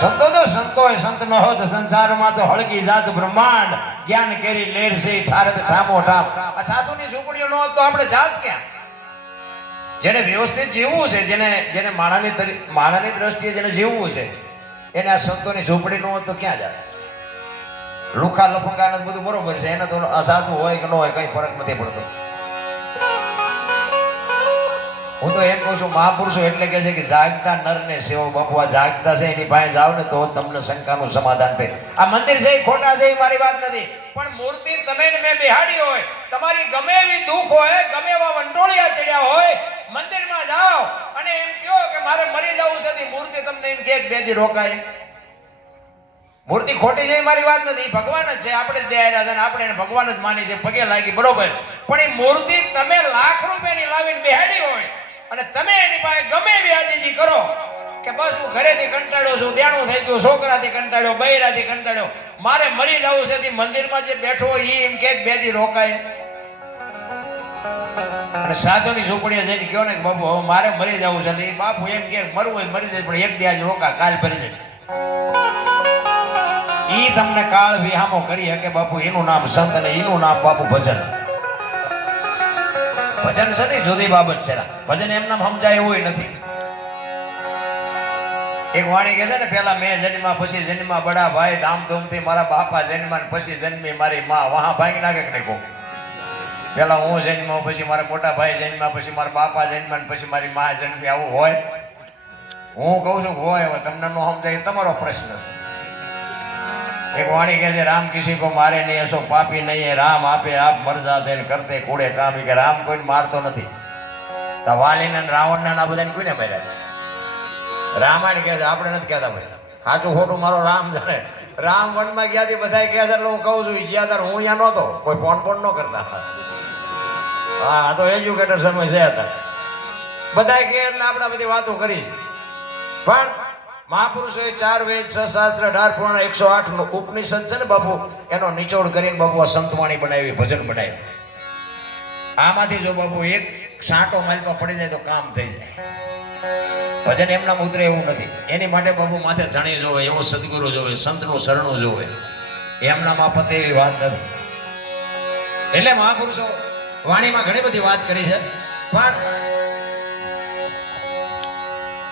સંતો તો સંતો સંત ન હોત સંસારમાં તો હળગી જાત બ્રહ્માંડ જ્ઞાન કેરી લેર છે ઠારત ઠામો ઠામ. આ સાધુની ઝૂંપડીઓ ન હોત તો આપણે જાત ક્યાં? જેને વ્યવસ્થિત જીવવું છે, જેને માણાની દ્રષ્ટિએ જેને જીવવું છે, એને આ સંતોની ઝૂંપડી ન હોત તો ક્યાં જાય? લુખા લફંગા બધું બરોબર છે, એને તો અસાધુ હોય કે ન હોય કઈ ફરક નથી પડતો. હું તો એમ કહું છું, મહાપુરુષો એટલે કે છે કે જાગતા નરને સેવો. બાપુ આ જાગતા છે એની પાસે જાવ ને તો તમને શંકાનું સમાધાન થાય. આ મંદિર છે એ ખોટા છે એ મારી વાત નથી, પણ મૂર્તિ તમે ને મેં બેહાડી હોય, તમારી ગમે એવી દુઃખ હોય, ગમે એવા વંટોળિયા ચડ્યા હોય, મંદિરમાં જાઓ અને એમ કહો કે મારે મરી જવું છે, મૂર્તિ તમને એમ કે બે દી રોકાય. મૂર્તિ ખોટી છે મારી વાત નથી, ભગવાન જ છે, આપણે જ બેહાર્યા છે, આપણે એને ભગવાન જ માની છે, પગે લાગી બરોબર. પણ એ મૂર્તિ તમે લાખ રૂપિયાની લાવીને બેહાડી હોય અને તમે એની પાસે ગમે એવી આજીજી કરો કે બસ હું ઘરેથી કંટાળ્યો છું, દેણું થઈ ગયું, છોકરાથી કંટાળ્યો, બૈરાથી કંટાળ્યો, મારે મરી જવું છે, મંદિરમાં જે બેઠો હોય એ એમ કે બે દી રોકાય. અને સાધુની ઝૂંપડીએ જઈને કહો ને કે બાપુ હવે મારે મરી જવું છે, એ બાપુ એમ કે મરવું હોય મરી જાય, પણ એક દી આજ રોકા, કાલ ફરી જાય. ઈ તમને કાળ વિહામો કરી શકે બાપુ. એનું નામ સંત અને એનું નામ બાપુ ભજન. ભજન છે ને જુદી બાબત છે. ભજન એમ નામ સમજાય એવું નથી. એક વાણી કે છે ને, પેલા મેં જન્મા પછી જન્મા બડા ભાઈ, ધામધૂમથી મારા બાપા જન્મા પછી જન્મી મારી માં. વહા ભાઈ નાખે કે નહીં કહું? પેલા હું જન્મ્યો, પછી મારા મોટા ભાઈ જન્મ્યા, પછી મારા બાપા જન્મ્યા, પછી મારી માં જન્મી. આવું હોય? હું કહું છું કે હોય. હવે તમને ન સમજાય તમારો પ્રશ્ન છે. એક વાણી કહે છે, રામ કિસી કો મારે નહીં, એસો પાપી નહીં, રામ આપે આપ મરજા દેન કરતે કુડે કામ. કે રામ કોઈને મારતો નથી. તો વાલીને રાવણને આ બધાને કોઈને માર્યા? રામાયણ કહે છે, આપણે નથી કહેતા ભાઈ. સાચું ખોટું મારો રામ જાણે. રામ વનમાં ગયા થી બધા કહે છે, એટલે હું કહું છું ગયા તાર હું અહીંયા નહોતો, કોઈ ફોન ન કરતા. હા, તો એજ્યુકેટર સમય છે હતા બધા કહે એટલે આપણે બધી વાતો કરી છે. પણ મહાપુરુષોએ 4 વેદ 6 શાસ્ત્ર 18 પુરાણ 108 નો ઉપનિષદ છે ને બાપુ, એનો નિચોડ કરીને બાપુ આ સંતવાણી બનાવી, ભજન બનાવી. આમાંથી જો બાપુ એક સાંટો માલપા પડી જાય તો કામ થઈ જાય. ભજન એમના ઉતરે એવું નથી. એની માટે બાપુ માથે ધણી જોવે, એવો સદગુરુ જોવે, સંતનું શરણું જોવે. એમના માફતે એવી વાત નથી. એટલે મહાપુરુષો વાણીમાં ઘણી બધી વાત કરી છે. પણ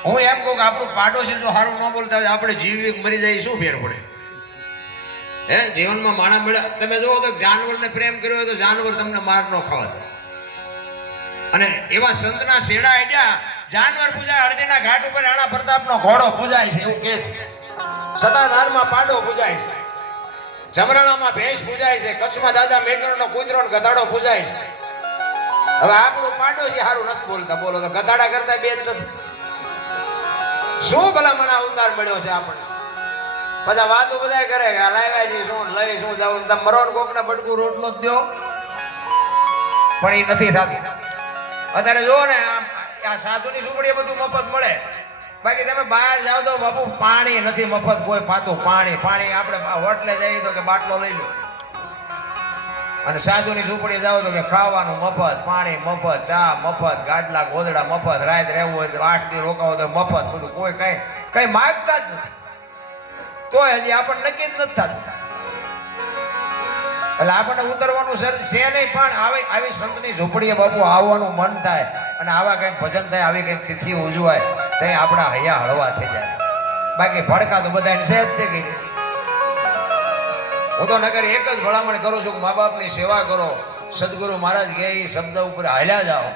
હું એમ કહું કે આપણું પાડોશી જો સારું ન બોલતા હોય, આપણે જીવી મરી જાય શું ફેર પડે? હે, જીવનમાં માણા મળ્યા. તમે જોવો તો જાનવરને પ્રેમ કર્યો હોય તો જાનવર તમને માર ન ખાવા દે. અને એવા સંતના શેડા અડ્યા, જાનવર પૂજાય, હળદીના ઘાટ ઉપર રાણા પ્રતાપનો ઘોડો પૂજાય છે એવું કે છે. સતાધારમાં પાડો પૂજાય છે, જમરાણામાં ભેંસ પૂજાય છે, કચ્છમાં દાદા મેઘરનો કૂતરો ને ગધાડો પૂજાય છે. હવે આપણું પાડોશી સારું નથી બોલતા, બોલો તો ગધાડા કરતા બે જ નથી. શું ભલા મને અવતાર મળ્યો છે આપણને? પછી વાતો બધા કરે કે લાવ્યા છે શું લઈ શું જાવ, તમે મરો ને કોકના બટકું રોટલો જ દો, પણ એ નથી થતું. અત્યારે જો ને આ સાધુની ઝૂંપડીએ બધું મફત મળે, બાકી તમે બહાર જાઓ તો બાપુ પાણી નથી મફત, કોઈ પાતું પાણી આપણે હોટલે જઈએ તો કે બાટલો લઈ લો, અને સાધુની ઝૂંપડીએ જાઓ તો કે ખાવાનું મફત, પાણી મફત, ચા મફત, ગાડલા ગોદડા મફત, રાત રહેવું હોય તો 8 દી રોકાવો તો મફત, બધું કોઈ કઈ માગતા જ નથી. તો હજી આપણને નક્કી જ નથી થતું. એટલે આપણને ઉતરવાનું છે નહીં. પણ આવી સંતની ઝૂંપડીએ બાપુ આવવાનું મન થાય અને આવા કંઈક ભજન થાય, આવી કંઈક તિથિ ઉજવાય તો આપણા હૈયા હળવા થઈ જાય. બાકી ભડકા તો બધાને છે જ છે કે. હું તો નગર એક જ ભલામણ કરું છું કે મા બાપની સેવા કરો. સદગુરુ મહારાજ કહે એ શબ્દ ઉપર હાલ્યા જાઓ,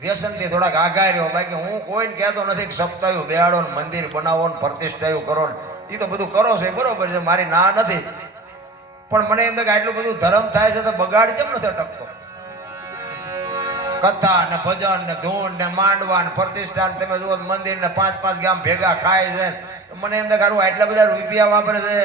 વ્યસનથી થોડાક આઘા રહ્યો. બાકી હું કોઈને કહેતો નથી કે સપ્તાહ્યું બેહાડો ને મંદિર બનાવો ને પ્રતિષ્ઠાયું કરો ને, એ તો બધું કરો છો એ બરોબર છે, મારી ના નથી. પણ મને એમ થાય કે આટલું બધું ધર્મ થાય છે તો બગાડ કેમ નથી અટકતો? કથા ને ભજન ને ધૂન ને માંડવા ને પ્રતિષ્ઠા, તમે જુઓ મંદિર ને 5-5 ગામ ભેગા ખાય છે. મને એમ થાય કે આટલા બધા રૂપિયા વાપરે છે.